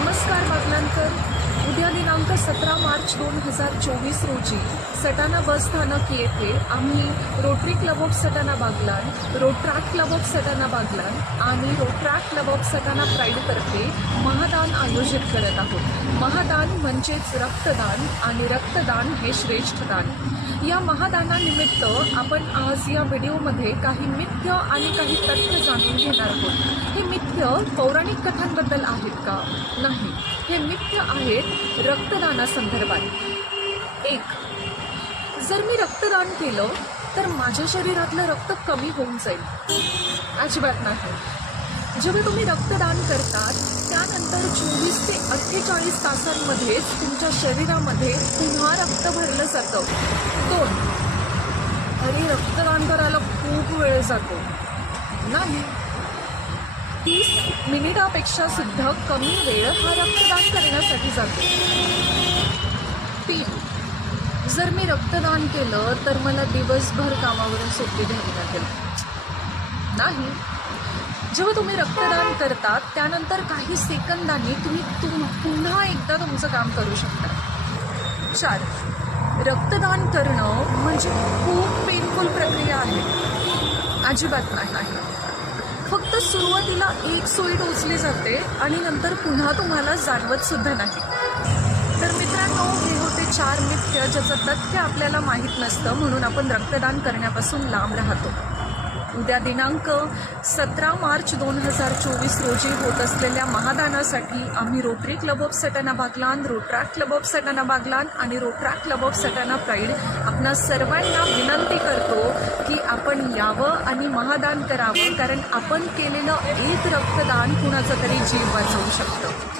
नमस्कार बागलांकर उद्या दिनांक सतरा मार्च दोन हजार चोवीस रोजी सटाणा बस स्थानक येथे आम्ही Rotary club of Satana Baglan Rotaract club of Satana Baglan आणि रोट्रॅक क्लब ऑफ सटाणा प्राईडतर्फे महादान आयोजित करत आहोत. महादान म्हणजेच रक्तदान आणि रक्तदान हे श्रेष्ठ दान या महादानानिमित्त आपण आज या व्हिडिओमध्ये काही मिथ्य आणि काही तथ्य जाणून घेणार आहोत. हे पौराणिक कथांबद्दल आहेत का? नाही. हे मिथ्य आहेत रक्तदानासंदर्भात एक जर मी रक्तदान केलं तर माझ्या शरीरातलं रक्त कमी होऊन जाईल. अजिबात नाही. जेव्हा तुम्ही रक्तदान करतात त्यानंतर चोवीस ते अठ्ठेचाळीस तासांमध्येच तुमच्या शरीरामध्ये पुन्हा रक्त भरलं जातं. दोन अरे रक्तदान करायला खूप वेळ जातो. नाही. तीस मिनिटापेक्षा सुद्धा कमी वेळ हा रक्तदान करण्यासाठी जातो. तीन जर मी रक्तदान केलं तर मला दिवसभर कामावरून सुट्टी घ्यावी लागेल. नाही. जेव्हा तुम्ही रक्तदान करतात त्यानंतर काही सेकंदांनी तुम्ही तुम पुन्हा एकदा तुमचं काम करू शकता. चार रक्तदान करणं म्हणजे खूप पेनफुल प्रक्रिया आहे. अजिबात नाही. फक्त सुरुवातीला एक सुई टोचली जाते आणि नंतर पुन्हा तुम्हाला जाणवत सुद्धा नाही. तर मित्रांनो हे होते चार मिथ्य ज्याचं तथ्य आपल्याला माहीत नसतं म्हणून आपण रक्तदान करण्यापासून लांब राहतो. उद्या दिनांक सतरा मार्च दोन हजार चोवीस रोजी होत असलेल्या महादानासाठी आम्ही Rotary club of Satana Baglan Rotaract club of Satana Baglan आणि Rotaract club of Satana pride आपणा सर्वांना विनंती करतो की आपण यावं आणि महादान करावं कारण आपण केलेलं एक रक्तदान कुणाचं तरी जीव वाचवू शकतं.